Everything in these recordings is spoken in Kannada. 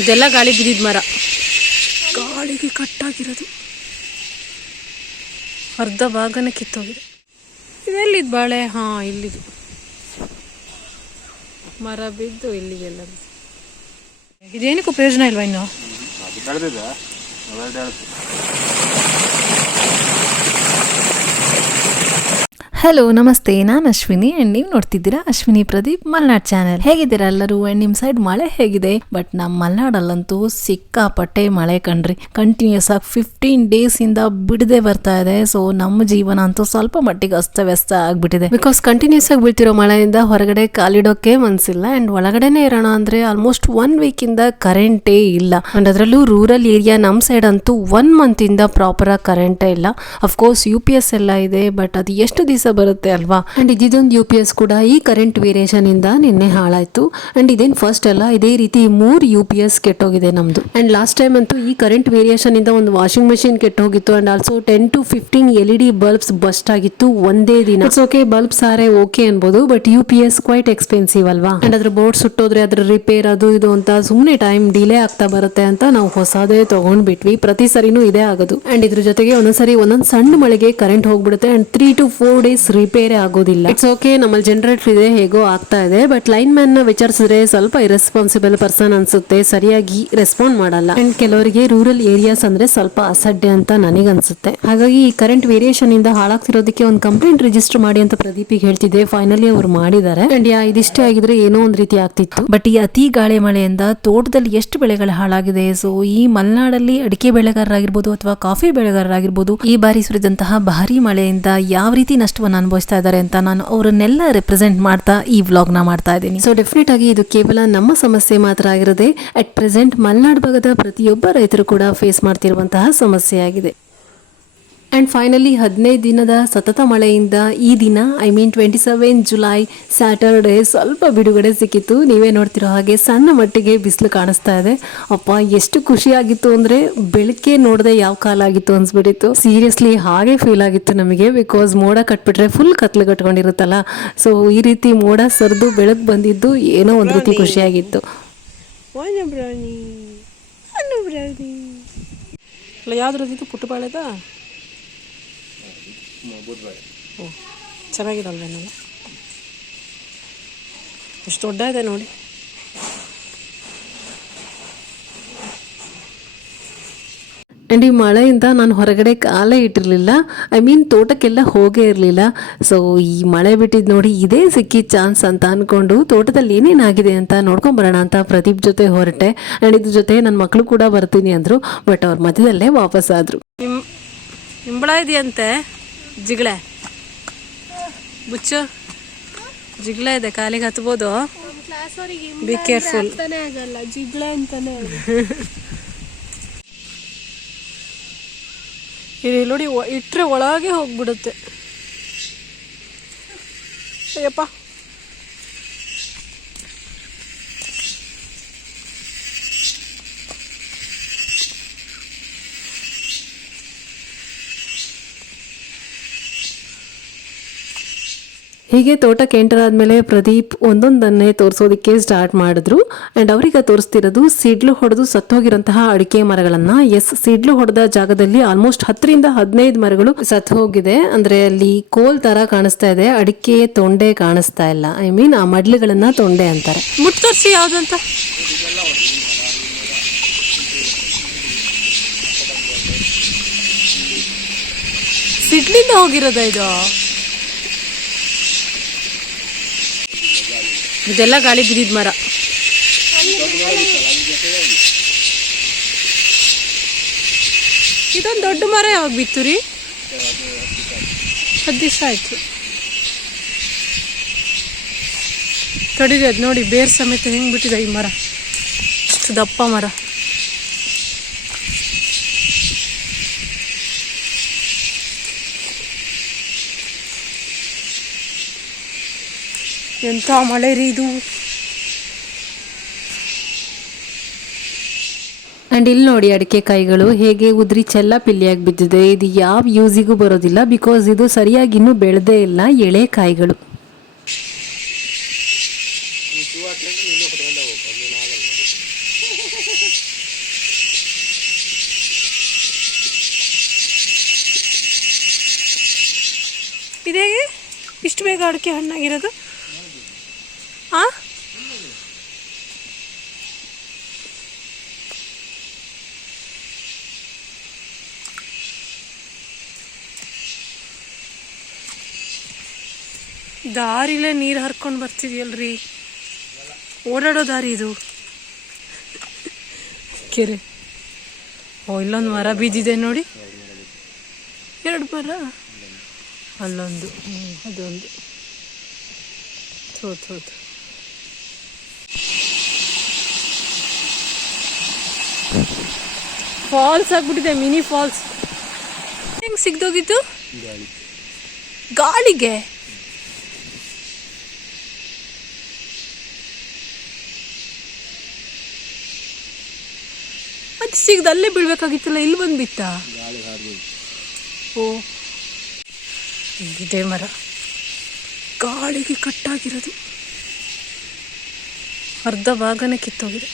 ಇದೆಲ್ಲ ಗಾಳಿ ಬಿದ್ದಿದ್ದ ಮರ, ಗಾಳಿಗೆ ಕಟ್ಟಾಗಿರೋದು, ಅರ್ಧ ಭಾಗನೇ ಕಿತ್ತೋಗಿದೆ. ಇದೆಲ್ಲಿದ್ದು ಬಾಳೆ? ಹಾಂ, ಇಲ್ಲಿದು ಮರ ಬಿದ್ದು ಇಲ್ಲಿಗೆಲ್ಲ. ಇದೇನಕ್ಕೂ ಪ್ರಯೋಜನ ಇಲ್ವಾ ಇನ್ನು? ಹಲೋ, ನಮಸ್ತೆ. ನಾನು ಅಶ್ವಿನಿ ಆ್ಯಂಡ್ ನೀವು ನೋಡ್ತಿದ್ದೀರಾ ಅಶ್ವಿನಿ ಪ್ರದೀಪ್ ಮಲ್ನಾಡ್ ಚಾನೆಲ್. ಹೇಗಿದ್ದೀರಾ ಎಲ್ಲರೂ? ಆ್ಯಂಡ್ ನಿಮ್ಮ ಸೈಡ್ ಮಳೆ ಹೇಗಿದೆ? ಬಟ್ ನಮ್ಮ ಮಲ್ನಾಡಲ್ಲಂತೂ ಸಿಕ್ಕಾಪಟ್ಟೆ ಮಳೆ ಕಣ್ರಿ. ಕಂಟಿನ್ಯೂಸ್ ಆಗಿ 15 ಡೇಸಿಂದ ಬಿಡದೆ ಬರ್ತಾ ಇದೆ. ಸೊ ನಮ್ಮ ಜೀವನ ಅಂತೂ ಸ್ವಲ್ಪ ಮಟ್ಟಿಗೆ ಅಸ್ತವ್ಯಸ್ತ ಆಗಿಬಿಟ್ಟಿದೆ. ಬಿಕಾಸ್ ಕಂಟಿನ್ಯೂಸ್ ಆಗಿ ಬೀಳ್ತಿರೋ ಮಳೆಯಿಂದ ಹೊರಗಡೆ ಕಾಲಿಡೋಕೆ ಮನಸ್ಸಿಲ್ಲ. ಆ್ಯಂಡ್ ಒಳಗಡೆನೇ ಇರೋಣ ಅಂದರೆ ಆಲ್ಮೋಸ್ಟ್ 1 ವೀಕಿಂದ ಕರೆಂಟೇ ಇಲ್ಲ. ಆ್ಯಂಡ್ ಅದರಲ್ಲೂ ರೂರಲ್ ಏರಿಯಾ ನಮ್ಮ ಸೈಡ್ ಅಂತೂ 1 ಮಂತಿಂದ ಪ್ರಾಪರಾಗಿ ಕರೆಂಟೇ ಇಲ್ಲ. ಅಫ್ಕೋರ್ಸ್ UPS ಎಲ್ಲ ಇದೆ, ಬಟ್ ಅದು ಎಷ್ಟು ದಿವಸ ಬರುತ್ತೆ ಅಲ್ವಾ? ಅಂಡ್ ಇದೊಂದು UPS ಕೂಡ ಈ ಕರೆಂಟ್ ವೇರಿಯೇಷನ್ ಇಂದ ನಿನ್ನೆ ಹಾಳಾಯ್ತು. ಅಂಡ್ ಇದೇನು ಫಸ್ಟ್ ಅಲ್ಲ, ಇದೇ ರೀತಿ 3 UPS ಕೆಟ್ಟೋಗಿದೆ ನಮ್ದು. ಅಂಡ್ ಲಾಸ್ಟ್ ಟೈಮ್ ಅಂತೂ ಈ ಕರೆಂಟ್ ವೇರಿಯೇಷನ್ ಇಂದ ಒಂದು ವಾಷಿಂಗ್ ಮೆಷಿನ್ ಕೆಟ್ಟೋಗಿತ್ತು. And also 10 to 15 LED bulbs bust ಆಗಿತ್ತು ಒಂದೇ ದಿನ. ಇಟ್ಸ್ ಓಕೆ, ಬಲ್ಬ್ಸ್ ಸಾರೆ ಓಕೆ ಅನ್ಬೋದು, ಬಟ್ UPS ಕ್ವೈಟ್ ಎಕ್ಸ್ಪೆನ್ಸಿವ್ ಅಲ್ವಾ? ಅಂಡ್ ಅದ್ರ ಬೋರ್ಡ್ ಸುಟ್ಟೋದ್ರೆ ಅದ್ರ ರಿಪೇರ್ ಅದು ಇದು ಅಂತ ಸುಮ್ಮನೆ ಟೈಮ್ ಡಿಲೇ ಆಗ್ತಾ ಬರುತ್ತೆ ಅಂತ ನಾವು ಹೊಸದೇ ತಗೊಂಡ್ಬಿಟ್ವಿ. ಪ್ರತಿ ಸರಿನೂ ಇದೇ ಆಗೋದು. ಅಂಡ್ ಇದ್ರ ಜೊತೆಗೆ ಒಂದೊಂದ್ಸರಿ ಒಂದೊಂದ್ ಸಣ್ಣ ಮಳೆಗೆ ಕರೆಂಟ್ ಹೋಗ್ಬಿಡುತ್ತೆ. ಅಂಡ್ 3 to 4 days ರಿಪೇರೇ ಆಗೋದಿಲ್ಲ. ಇಟ್ಸ್ ಓಕೆ, ನಮ್ಮಲ್ಲಿ ಜನರೇಟರ್ ಇದೆ, ಹೇಗೋ ಆಗ್ತಾ ಇದೆ. ಬಟ್ ಲೈನ್ ಮ್ಯಾನ್ ನ ವಿಚಾರಿಸಿದ್ರೆ ಸ್ವಲ್ಪ ಇರೆಸ್ಪಾನ್ಸಿಬಲ್ ಪರ್ಸನ್ ಅನ್ಸುತ್ತೆ, ಸರಿಯಾಗಿ ರೆಸ್ಪಾಂಡ್ ಮಾಡಲ್ಲ. ಅಂಡ್ ಕೆಲವರಿಗೆ ರೂರಲ್ ಏರಿಯಾಸ್ ಅಂದ್ರೆ ಸ್ವಲ್ಪ ಅಸಡ್ಡೆ ಅಂತ ನನಗನ್ಸುತ್ತೆ. ಹಾಗಾಗಿ ಈ ಕರೆಂಟ್ ವೇರಿಯೇಷನ್ ಇಂದ ಹಾಳಾಗ್ತಿರೋದಕ್ಕೆ ಒಂದು ಕಂಪ್ಲೇಂಟ್ ರಿಜಿಸ್ಟರ್ ಮಾಡಿ ಅಂತ ಪ್ರದೀಪಿಗೆ ಹೇಳ್ತಿದ್ದೆ. ಫೈನಲಿ ಅವ್ರು ಮಾಡಿದ್ದಾರೆ. ಅಂಡ್ ಇದಿಷ್ಟೇ ಆಗಿದ್ರೆ ಏನೋ ಒಂದ್ ರೀತಿ ಆಗ್ತಿತ್ತು. ಬಟ್ ಈ ಅತಿ ಗಾಳಿ ಮಳೆಯಿಂದ ತೋಟದಲ್ಲಿ ಎಷ್ಟು ಬೆಳೆಗಳು ಹಾಳಾಗಿದೆ. ಸೊ ಈ ಮಲೆನಾಡಲ್ಲಿ ಅಡಿಕೆ ಬೆಳೆಗಾರರಾಗಿರ್ಬೋದು ಅಥವಾ ಕಾಫಿ ಬೆಳೆಗಾರರಾಗಿರ್ಬೋದು ಈ ಬಾರಿ ಸುರಿದಂತಹ ಭಾರಿ ಮಳೆಯಿಂದ ಯಾವ ರೀತಿ ನಷ್ಟವನ್ನು ಅನುಭವಿಸ್ತಾ ಇದ್ದಾರೆ ಅಂತ ನಾನು ಅವರನ್ನೆಲ್ಲ ರೆಪ್ರೆಸೆಂಟ್ ಮಾಡ್ತಾ ಈ ವ್ಲಾಗ್ ನ ಮಾಡ್ತಾ ಇದ್ದೀನಿ. ಸೊ ಡೆಫಿನೆಟ್ ಆಗಿ ಇದು ಕೇವಲ ನಮ್ಮ ಸಮಸ್ಯೆ ಮಾತ್ರ ಆಗಿರದೆ ಅಟ್ ಪ್ರೆಸೆಂಟ್ ಮಲೆನಾಡು ಭಾಗದ ಪ್ರತಿಯೊಬ್ಬ ರೈತರು ಕೂಡ ಫೇಸ್ ಮಾಡ್ತಿರುವಂತಹ ಸಮಸ್ಯೆ ಆಗಿದೆ. ಅಂಡ್ ಫೈನಲಿ 15 ದಿನದ ಸತತ ಮಳೆಯಿಂದ ಈ ದಿನ 27 ಜುಲೈ ಸ್ಯಾಟರ್ಡೆ ಸ್ವಲ್ಪ ಬಿಡುಗಡೆ ಸಿಕ್ಕಿತ್ತು. ನೀವೇ ನೋಡ್ತಿರೋ ಹಾಗೆ ಸಣ್ಣ ಮಟ್ಟಿಗೆ ಬಿಸಿಲು ಕಾಣಿಸ್ತಾ ಇದೆ. ಅಪ್ಪ ಎಷ್ಟು ಖುಷಿ ಆಗಿತ್ತು ಅಂದ್ರೆ ಬೆಳಗ್ಗೆ ನೋಡದೆ ಯಾವ ಕಾಲ ಆಗಿತ್ತು ಅನ್ಸ್ಬಿಟ್ಟಿತ್ತು. ಸೀರಿಯಸ್ಲಿ ಹಾಗೆ ಫೀಲ್ ಆಗಿತ್ತು ನಮಗೆ. ಬಿಕಾಸ್ ಮೋಡ ಕಟ್ಬಿಟ್ರೆ ಫುಲ್ ಕತ್ಲು ಕಟ್ಕೊಂಡಿರುತ್ತಲ್ಲ. ಸೊ ಈ ರೀತಿ ಮೋಡ ಸರ್ದು ಬೆಳಕು ಬಂದಿದ್ದು ಏನೋ ಒಂದು ರೀತಿ ಖುಷಿಯಾಗಿತ್ತು. ಯಾವ್ದು ಪುಟ್ಟು ಬಾಳೆದ ಚೆನ್ನಾಗಿರಲ್ವೇ? ನಾನು ಎಷ್ಟು ದೊಡ್ಡ ಇದೆ ನೋಡಿ. ಆ್ಯಂಡ್ ಈ ಮಳೆಯಿಂದ ನಾನು ಹೊರಗಡೆ ಕಾಲೇ ಇಟ್ಟಿರಲಿಲ್ಲ. ತೋಟಕ್ಕೆಲ್ಲ ಹೋಗೇ ಇರಲಿಲ್ಲ. ಸೊ ಈ ಮಳೆ ಬಿಟ್ಟಿದ್ದು ನೋಡಿ ಇದೇ ಸಿಕ್ಕಿದ ಚಾನ್ಸ್ ಅಂತ ಅಂದ್ಕೊಂಡು ತೋಟದಲ್ಲಿ ಏನೇನಾಗಿದೆ ಅಂತ ನೋಡ್ಕೊಂಬರೋಣ ಅಂತ ಪ್ರದೀಪ್ ಜೊತೆ ಹೊರಟೆ. ಆ್ಯಂಡ್ ಇದ್ರ ಜೊತೆ ನನ್ನ ಮಕ್ಕಳು ಕೂಡ ಬರ್ತೀನಿ ಅಂದರು. ಬಟ್ ಅವ್ರ ಮಧ್ಯದಲ್ಲೇ ವಾಪಸ್ ಆದರು. ಇಂಬಳ ಇದೆಯಂತೆ, ಜಿಗಳೆ ಬುಚ್ಚು ಜಿಗ್ಲೆ ಇದೆ, ಕಾಲಿಗೆ ಹತ್ಬೋದು. Be careful. ಜಿಗ್ಲೆ ಅಂತಾನೆ ಇಲ್ಲಿ ನೋಡಿ, ಇಟ್ರೆ ಒಳಗೆ ಹೋಗ್ಬಿಡುತ್ತೆ. ಅಯ್ಯಪ್ಪ, ಹೀಗೆ ತೋಟಕ್ಕೆ ಎಂಟರ್ ಆದಮೇಲೆ ಪ್ರದೀಪ್ ಒಂದೊಂದನ್ನೇ ತೋರಿಸೋದಕ್ಕೆ ಸ್ಟಾರ್ಟ್ ಮಾಡಿದ್ರು. ಆ್ಯಂಡ್ ಅವ್ರಿಗೆ ತೋರಿಸ್ತಿರೋದು ಸಿಡ್ಲು ಹೊಡೆದು ಸತ್ತೋಗಿರೋಂತಹ ಅಡಿಕೆ ಮರಗಳನ್ನು. ಸಿಡ್ಲು ಹೊಡೆದ ಜಾಗದಲ್ಲಿ ಆಲ್ಮೋಸ್ಟ್ 10ರಿಂದ 15 ಮರಗಳು ಸತ್ತು ಹೋಗಿದೆ. ಅಂದರೆ ಅಲ್ಲಿ ಕೋಲ್ ಥರ ಕಾಣಿಸ್ತಾ ಇದೆ, ಅಡಿಕೆ ತೊಂಡೆ ಕಾಣಿಸ್ತಾ ಇಲ್ಲ. ಆ ಮಡ್ಲುಗಳನ್ನ ತೊಂಡೆ ಅಂತಾರೆ. ಮುಟ್ಟು ತೋರಿಸಿ ಯಾವುದಂತ. ಸಿಡ್ಲಿಂದ ಹೋಗಿರೋದ ಇದು? ಇದೆಲ್ಲ ಗಾಳಿ ಬಿದ್ದಿದ್ದ ಮರ. ಇದೊಂದು ದೊಡ್ಡ ಮರ ಯಾವಾಗ ಬಿತ್ತು ರೀ? 10 ದಿವಸ ಆಯ್ತು. ತಡೀರಿ, ಅದು ನೋಡಿ ಬೇರ್ ಸಮೇತ ಹೆಂಗೆ ಬಿಟ್ಟಿದೆ ಈ ಮರ. ಇಷ್ಟು ದಪ್ಪ ಮರ. ಎಂಥ ಮಳೆ ರೀ ಇದು. ಆ್ಯಂಡ್ ಇಲ್ಲಿ ನೋಡಿ ಅಡಿಕೆ ಕಾಯಿಗಳು ಹೇಗೆ ಉದ್ರಿ ಚೆಲ್ಲ ಪಿಲ್ಲಿಯಾಗಿ ಬಿದ್ದಿದೆ. ಇದು ಯಾವ ಯೂಸಿಗೂ ಬರೋದಿಲ್ಲ, ಬಿಕಾಸ್ ಇದು ಸರಿಯಾಗಿ ಇನ್ನೂ ಬೆಳೆದೇ ಇಲ್ಲ, ಎಳೆ ಕಾಯಿಗಳು. ಬೇಗ ಅಡಿಕೆ ಹಣ್ಣಾಗಿರೋದು? ಆ ದಾರಿಲೇ ನೀರು ಹರ್ಕೊಂಡು ಬರ್ತಿದ್ಯಲ್ರಿ, ಓಡಾಡೋ ದಾರಿ ಇದು ಕೆರೆ. ಓ ಇಲ್ಲೊಂದು ಮರ ಬಿದ್ದಿದೆ ನೋಡಿ, 2 ಮರ, ಅಲ್ಲೊಂದು, ಅದೊಂದು. ಹೌದು ಫಾಲ್ಸ್ ಆಗ್ಬಿಟ್ಟಿದೆ, ಮಿನಿ ಫಾಲ್ಸ್. ಹೆಂಗ್ ಸಿಗ್ದೋಗಿದ್ದು? ಗಾಳಿಗೆ. ಅದು ಸಿಗ್ದು ಅಲ್ಲೇ ಬೀಳ್ಬೇಕಾಗಿತ್ತಲ್ಲ, ಇಲ್ಲಿ ಬಂದು ಬಿತ್ತ. ಓ ಇದೇ ಮರ ಗಾಳಿಗೆ ಕಟ್ಟಾಗಿರೋದು, ಅರ್ಧ ಭಾಗನೇ ಕಿತ್ತೋಗಿದೆ.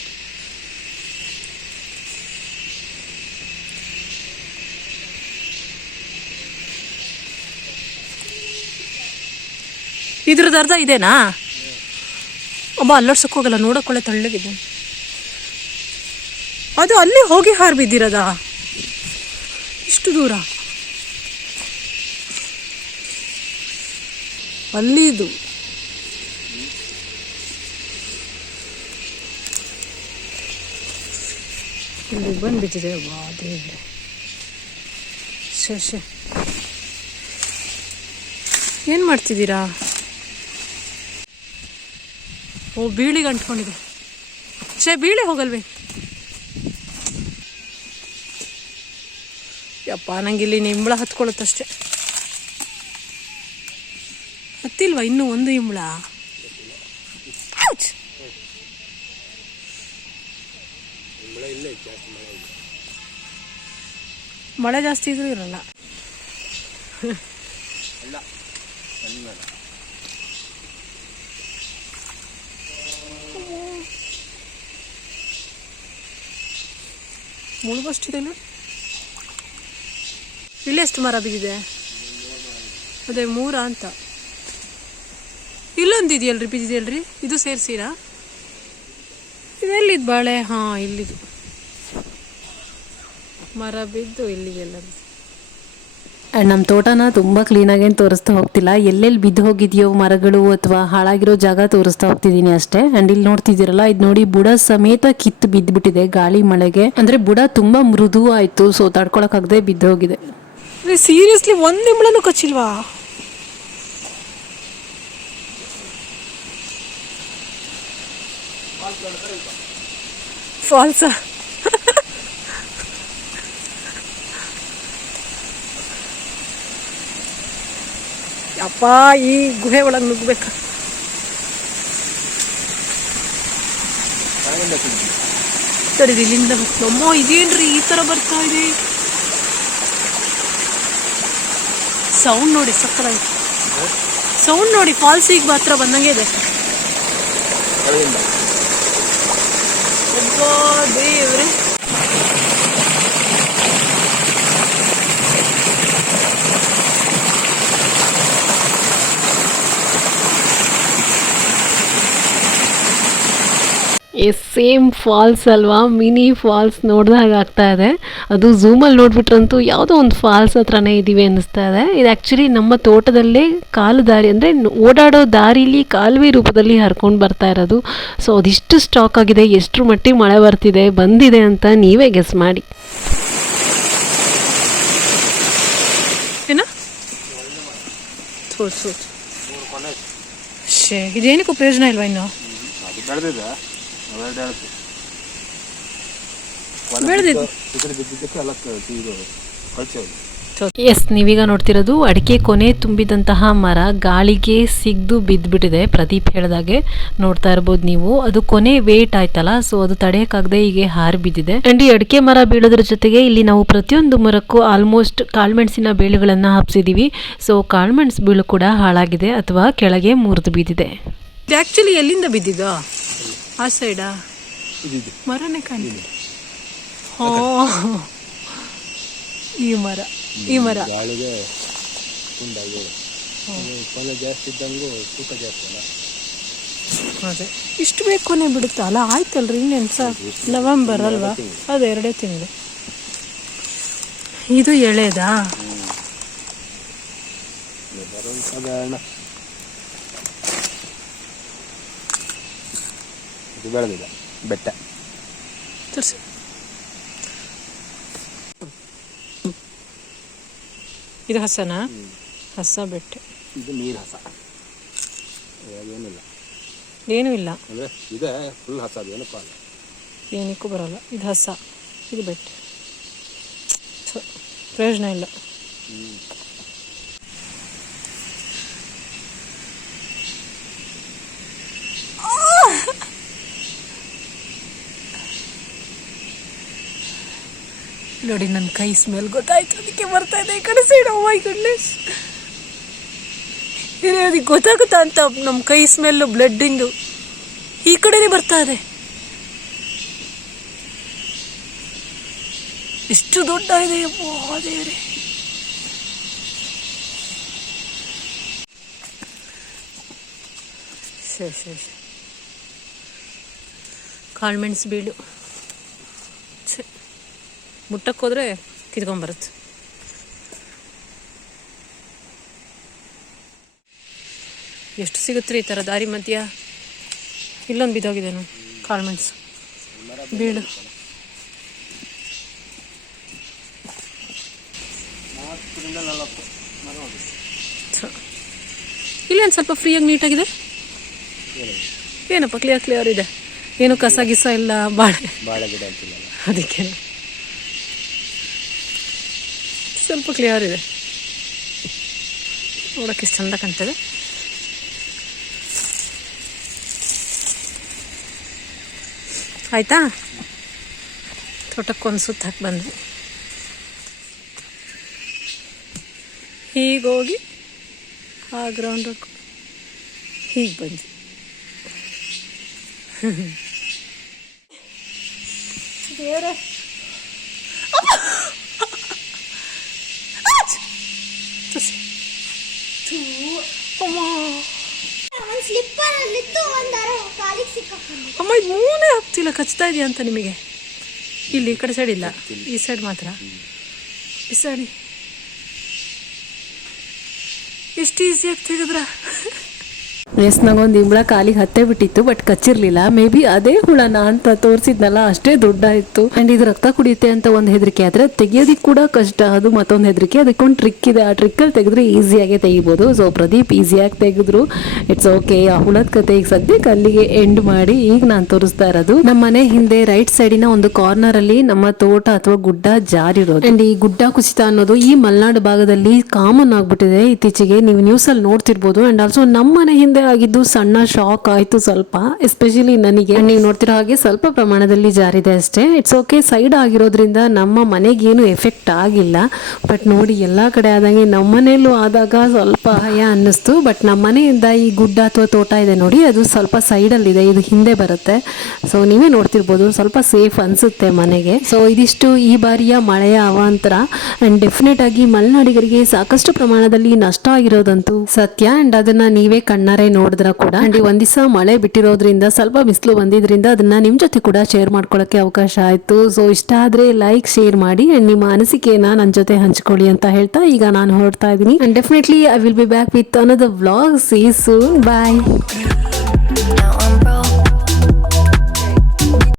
ಇದ್ರದ್ದು ಅರ್ಧ ಇದೇನಾ? ಒಬ್ಬ ಅಲ್ಲೋಡ್ಸಕ್ಕೆ ಹೋಗಲ್ಲ, ನೋಡೋಕೊಳ್ಳೆ ತಳ್ಳಗಿದೆ. ಅದು ಅಲ್ಲಿ ಹೋಗಿ ಹಾರು ಬಿದ್ದಿರೋದ ಇಷ್ಟು ದೂರ? ಅಲ್ಲಿ ಇದು ಇಲ್ಲಿ ಬಂದು ಬಿದ್ದಿದೆ. ದೇವ್ರೆ, ಶೇ ಏನು ಮಾಡ್ತಿದ್ದೀರಾ? ಓ ಬೀಳಿಗೆ ಅಂಟ್ಕೊಂಡಿದೆ. ಬೀಳಿ ಹೋಗಲ್ವೇ? ಯಪ್ಪ, ನಂಗಿಲ್ಲಿ ಇಂಬಳ ಹತ್ಕೊಳ್ಳುತ್ತಷ್ಟೆ. ಹತ್ತಿಲ್ವಾ ಇನ್ನೂ ಒಂದು ಇಂಬಳ? ಮಳೆ ಜಾಸ್ತಿ ಇದ್ರೂ ಇರಲ್ಲ. ಮುಳುಗಷ್ಟಿದೆ. ಇಲ್ಲಿ ಎಷ್ಟು ಮರ ಬಿದ್ದಿದೆ? ಅದೇ 3 ಅಂತ. ಇಲ್ಲೊಂದು ಇದೆಯಲ್ರಿ, ಬಿದ್ದಿದೆಯಲ್ರಿ, ಇದು ಸೇರಿಸಿರಾ? ಇದೆಲ್ಲಿದ್ದು ಬಾಳೆ? ಹಾಂ, ಇಲ್ಲಿದು ಮರ ಬಿದ್ದು ಇಲ್ಲಿಗೆಲ್ಲ. ಆ್ಯಂಡ್ ನಮ್ಮ ತೋಟನ ತುಂಬ ಕ್ಲೀನಾಗೇನು ತೋರಿಸ್ತಾ ಹೋಗ್ತಿಲ್ಲ, ಎಲ್ಲೆಲ್ಲಿ ಬಿದ್ದು ಹೋಗಿದೆಯೋ ಮರಗಳು ಅಥವಾ ಹಾಳಾಗಿರೋ ಜಾಗ ತೋರಿಸ್ತಾ ಹೋಗ್ತಿದ್ದೀನಿ ಅಷ್ಟೇ. ಆ್ಯಂಡ್ ಇಲ್ಲಿ ನೋಡ್ತಿದ್ದೀರಲ್ಲ, ಇದು ನೋಡಿ ಬುಡ ಸಮೇತ ಕಿತ್ತು ಬಿದ್ದುಬಿಟ್ಟಿದೆ ಗಾಳಿ ಮಳೆಗೆ. ಅಂದರೆ ಬುಡ ತುಂಬ ಮೃದು ಆಯಿತು, ಸೊ ತಡ್ಕೊಳಕ್ಕಾಗದೆ ಬಿದ್ದು ಹೋಗಿದೆ. ಸೀರಿಯಸ್ಲಿ ಒಂದು ಇಂಬಳನೂ ಕಚ್ಚಿಲ್ವಾ? ಫಾಲ್ಸ? ಅಪ್ಪ, ಈ ಗುಹೆ ಒಳಗೆ ನುಗ್ಗಬೇಕು. ಸರಿ, ಇಲ್ಲಿಂದ ನಮ್ಮ ಇದೇನ್ರಿ ಈ ತರ ಬರ್ತಾ ಇದೆ? ಸೌಂಡ್ ನೋಡಿ, ಸಕ್ಕತ್ತಾಗಿ ಸೌಂಡ್ ನೋಡಿ. ಫಾಲ್ಸಿಗೆ ಮಾತ್ರ ಬಂದಂಗೆ ಇದೆ. ಒಬ್ಬ ದೇವ್ರೆ. ಸೇಮ್ ಫಾಲ್ಸ್ ಅಲ್ವಾ, ಮಿನಿ ಫಾಲ್ಸ್ ನೋಡಿದಾಗ ಆಗ್ತಾ ಇದೆ. ಅದು ಝೂಮಲ್ಲಿ ನೋಡ್ಬಿಟ್ರಂತೂ ಯಾವುದೋ ಒಂದು ಫಾಲ್ಸ್ ಹತ್ರನೇ ಇದ್ದೀವಿ ಅನ್ನಿಸ್ತಾ ಇದೆ. ಇದು ಆ್ಯಕ್ಚುಲಿ ನಮ್ಮ ತೋಟದಲ್ಲೇ ಕಾಲು ದಾರಿ, ಅಂದರೆ ಓಡಾಡೋ ದಾರಿಲಿ ಕಾಲುವೆ ರೂಪದಲ್ಲಿ ಹರ್ಕೊಂಡು ಬರ್ತಾ ಇರೋದು. ಸೊ ಅದಿಷ್ಟು ಸ್ಟಾಕ್ ಆಗಿದೆ. ಎಷ್ಟರ ಮಟ್ಟಿಗೆ ಮಳೆ ಬಂದಿದೆ ಅಂತ ನೀವೇ ಗೆಸ್ ಮಾಡಿ. ಇದೇನಕ್ಕೂ ಪ್ರಯೋಜನ ಇಲ್ವಾ ಇನ್ನು? ಎಸ್, ನೀವೀಗ ನೋಡ್ತಿರೋದು ಅಡಿಕೆ ಕೊನೆ ತುಂಬಿದಂತಹ ಮರ ಗಾಳಿಗೆ ಸಿಗ್ದು ಬಿದ್ದುಬಿಟ್ಟಿದೆ. ಪ್ರದೀಪ್ ಹೇಳ್ದಾಗೆ ನೋಡ್ತಾ ಇರ್ಬೋದು ನೀವು. ಅದು ಕೊನೆ ವೇಟ್ ಆಯ್ತಲ್ಲ, ಸೊ ಅದು ತಡೆಯಕ್ಕಾಗದೆ ಹೀಗೆ ಹಾರಿ ಬಿದ್ದಿದೆ. ಅಂಡ್ ಈ ಅಡಿಕೆ ಮರ ಬೀಳೋದ್ರ ಜೊತೆಗೆ ಇಲ್ಲಿ ನಾವು ಪ್ರತಿಯೊಂದು ಮರಕ್ಕೂ ಆಲ್ಮೋಸ್ಟ್ ಕಾಳ್ಮೆಣಸಿನ ಬೇಳುಗಳನ್ನ ಹಬ್ಸಿದೀವಿ. ಸೊ ಕಾಳ್ಮೆಣಸು ಬೀಳು ಕೂಡ ಹಾಳಾಗಿದೆ ಅಥವಾ ಕೆಳಗೆ ಮುರಿದು ಬಿದ್ದಿದೆ. ಆಕ್ಚುಲಿ ಎಲ್ಲಿಂದ ಬಿದ್ದಿದ್ದು? ಆ ಸೈಡಾ? ಮರನೇ ಕಾಣಿದೆ. ಈ ಮರ ಕೊನೆ ಜಾಸ್ತಿ ಇದ್ದಂಗೂ ತೂಕ ಜಾಸ್ತಿ ಅಲ್ಲ. ಅದೇ ಇಷ್ಟು ಬೇಕು ಕೊನೆ ಬಿಡುತ್ತಾ ಅಲ್ಲ. ಆಯ್ತಲ್ರಿ ಇನ್ನೇನು ಸರ್, ನವೆಂಬರ್ ಅಲ್ವಾ, ಅದು 2 ತಿಂಗಳು. ಇದು ಎಳೆದಾ? ಸಾಧಾರಣ ಇದು ಬೆಳೆದಿದೆ ಬೆಟ್ಟ. ತೋರಿಸಿ. ಇದು ಹಸನಾ? ಹಸ ಬೆಟ್ಟ. ಇದು ನೀರು ಹಸ, ಏನಿಲ್ಲ, ಏನೂ ಇಲ್ಲ ಅಂದರೆ ಇದೆ ಫುಲ್ ಹಸ, ಅದು ಏನಪ್ಪ ಅಲ್ಲ, ಏನಕ್ಕೂ ಬರೋಲ್ಲ. ಇದು ಹಸ, ಇದು ಬೆಟ್ಟ. ಪ್ರಯೋಜನ ಇಲ್ಲ. ನೋಡಿ ನನ್ನ ಕೈ ಸ್ಮೆಲ್ ಗೊತ್ತಾಯ್ತು, ಅದಕ್ಕೆ ಬರ್ತಾ ಇದೆ ಈ ಕಡೆ ಸೈಡ್. ಓ ಮೈ ಗುಡ್ನೆಸ್, ಅದಕ್ಕೆ ಗೊತ್ತಾಗುತ್ತಾ ಅಂತ ನಮ್ಮ ಕೈ ಸ್ಮೆಲ್ಲು ಬ್ಲಡ್ಡಿಂದು ಈ ಕಡೆನೇ ಬರ್ತಾ ಇದೆ. ಎಷ್ಟು ದೊಡ್ಡ ಇದೆ ದೇವರೇ. ಸರಿ ಕಾಳ್ಮೆಣ್ಸು ಬೀಳು. ಸರಿ, ಮುಟ್ಟಕ್ಕೆ ಹೋದ್ರೆ ಕಿತ್ಕೊಂಬರುತ್ತೆ. ಎಷ್ಟು ಸಿಗುತ್ತೆ ಈ ಥರ ದಾರಿ ಮಧ್ಯ? ಇಲ್ಲೊಂದು ಬಿದ್ದೋಗಿದ್ದೇನು ಕಾಳ್ಮೆಣ್ಸು ಬೀಳು. ಇಲ್ಲೇನು ಸ್ವಲ್ಪ ಫ್ರೀಯಾಗಿ ನೀಟಾಗಿದೆ. ಏನಪ್ಪ ಕ್ಲಿಯರ್ ಇದೆ, ಏನು ಕಸ ಗಿಸ ಇಲ್ಲ. ಬಾಳೆ ಗಿಡ ಅಂತಿಲ್ಲ, ಅದಕ್ಕೆ ಸ್ವಲ್ಪ ಕ್ಲಿಯರ್ ಇದೆ, ನೋಡೋಕ್ಕೆ ಎಷ್ಟು ಚಂದ ಕಾಣ್ತದೆ. ಆಯಿತಾ, ತೋಟಕ್ಕೊಂದು ಸುತ್ತ ಹಾಕಿ ಬಂದು ಹೀಗೋಗಿ ಆ ಗ್ರೌಂಡ್ ಹೀಗೆ ಬಂದು ದೇವರೇ. ಅಮ್ಮ ಇದು ಮೂನೇ ಆಗ್ತಿಲ್ಲ, ಕಚ್ತಾ ಇದೆಯಾ ಅಂತ ನಿಮಗೆ? ಇಲ್ಲಿ ಈ ಕಡೆ ಸೈಡ್ ಇಲ್ಲ, ಈ ಸೈಡ್ ಮಾತ್ರ. ಬಿಸಾಡಿ, ಎಷ್ಟು ಈಸಿಯಾಗಿ ತೆಗೆದ್ರ. ಎಸ್, ನಂಗೊಂದು ಇಂಬಳ ಕಾಲಿಗೆ ಹತ್ತೇ ಬಿಟ್ಟಿತ್ತು, ಬಟ್ ಕಚ್ಚಿರ್ಲಿಲ್ಲ. ಮೇ ಬಿ ಅದೇ ಹುಳನ ಅಂತ ತೋರಿಸಿದ್ನಲ್ಲ, ಅಷ್ಟೇ ದೊಡ್ಡ ಇತ್ತು. ಅಂಡ್ ಇದು ರಕ್ತ ಕುಡಿಯುತ್ತೆ ಅಂತ ಒಂದು ಹೆದರಿಕೆ ಆದ್ರೆ ತೆಗಿಯೋದಿಕ್ ಕೂಡ ಕಷ್ಟ, ಅದು ಮತ್ತೊಂದು ಹೆದರಿಕೆ. ಅದಕ್ಕೊಂದು ಟ್ರಿಕ್ ಇದೆ, ಆ ಟ್ರಿಕ್ಕಲ್ಲಿ ತೆಗೆದ್ರೆ ಈಸಿಯಾಗಿ ತೆಗಿಬೋದು. ಸೊ ಪ್ರದೀಪ್ ಈಸಿಯಾಗಿ ತೆಗೆದ್ರು. It's okay. ಆ ಹುಳದ ಕತೆ ಈಗ ಸದ್ಯಕ್ಕೆ ಅಲ್ಲಿಗೆ ಎಂಡ್ ಮಾಡಿ ಈಗ ನಾನು ತೋರಿಸ್ತಾ ಇರೋದು ನಮ್ಮ ಮನೆ ಹಿಂದೆ ರೈಟ್ ಸೈಡಿನ ಒಂದು ಕಾರ್ನರ್ ಅಲ್ಲಿ ನಮ್ಮ ತೋಟ ಅಥವಾ ಗುಡ್ಡ ಜಾರಿರೋದು. ಅಂಡ್ ಈ ಗುಡ್ಡ ಕುಸಿತ ಅನ್ನೋದು ಈ ಮಲೆನಾಡು ಭಾಗದಲ್ಲಿ ಕಾಮನ್ ಆಗ್ಬಿಟ್ಟಿದೆ ಇತ್ತೀಚೆಗೆ, ನೀವು ನ್ಯೂಸ್ ಅಲ್ಲಿ ನೋಡ್ತಿರ್ಬೋದು. ಅಂಡ್ ಆಲ್ಸೋ ನಮ್ಮ ಮನೆ ಹಿಂದೆ ಆಗಿದ್ದು ಸಣ್ಣ ಶಾಕ್ ಆಯ್ತು ಸ್ವಲ್ಪ, ಎಸ್ಪೆಷಲಿ ನನಗೆ. ನೀವು ನೋಡ್ತಿರೋ ಹಾಗೆ ಸ್ವಲ್ಪ ಪ್ರಮಾಣದಲ್ಲಿ ಜಾರಿದೆ ಅಷ್ಟೇ. ಇಟ್ಸ್ ಓಕೆ, ಸೈಡ್ ಆಗಿರೋದ್ರಿಂದ ನಮ್ಮ ಮನೆಗೇನು ಎಫೆಕ್ಟ್ ಆಗಿಲ್ಲ. ಬಟ್ ನೋಡಿ, ಎಲ್ಲಾ ಕಡೆ ಆದಂಗೆ ನಮ್ಮ ಮನೆಯಲ್ಲೂ ಆದಾಗ ಸ್ವಲ್ಪ ಭಯ ಅನ್ನಿಸ್ತು. ಬಟ್ ನಮ್ಮ ಮನೆಯಿಂದ ಈ ಗುಡ್ಡ ಅಥವಾ ತೋಟ ಇದೆ ನೋಡಿ, ಅದು ಸ್ವಲ್ಪ ಸೈಡಲ್ಲಿ ಇದೆ, ಇದು ಹಿಂದೆ ಬರುತ್ತೆ. ಸೊ ನೀವೇ ನೋಡ್ತಿರ್ಬೋದು, ಸ್ವಲ್ಪ ಸೇಫ್ ಅನ್ಸುತ್ತೆ ಮನೆಗೆ. ಸೊ ಇದಿಷ್ಟು ಈ ಬಾರಿಯ ಮಳೆಯ ಅವಾಂತರ. ಅಂಡ್ ಡೆಫಿನೆಟ್ ಆಗಿ ಮಲೆನಾಡಿಗರಿಗೆ ಸಾಕಷ್ಟು ಪ್ರಮಾಣದಲ್ಲಿ ನಷ್ಟ ಆಗಿರೋದಂತೂ ಸತ್ಯ. ಅಂಡ್ ಅದನ್ನ ನೀವೇ ಕಣ್ಣಾರೆ ನೋಡಿದ್ರ ಕೂಡ. ಅಂಡ್ ಒಂದ್ ದಿವಸ ಮಳೆ ಬಿಟ್ಟಿರೋದ್ರಿಂದ ಸ್ವಲ್ಪ ಬಿಸಿಲು ಬಂದಿದ್ರಿಂದ ಅದನ್ನ ನಿಮ್ ಜೊತೆ ಕೂಡ ಶೇರ್ ಮಾಡ್ಕೊಳಕ್ಕೆ ಅವಕಾಶ ಆಯ್ತು. ಸೊ ಇಷ್ಟ ಆದ್ರೆ ಲೈಕ್, ಶೇರ್ ಮಾಡಿ ಅಂಡ್ ನಿಮ್ಮ ಅನಿಸಿಕೆಯನ್ನ ನನ್ನ ಜೊತೆ ಹಂಚ್ಕೊಳ್ಳಿ ಅಂತ ಹೇಳ್ತಾ ಈಗ ನಾನು ಹೊರಡ್ತಾ ಇದ್ದೀನಿ. And definitely I will be back with another vlog. See you soon. Bye.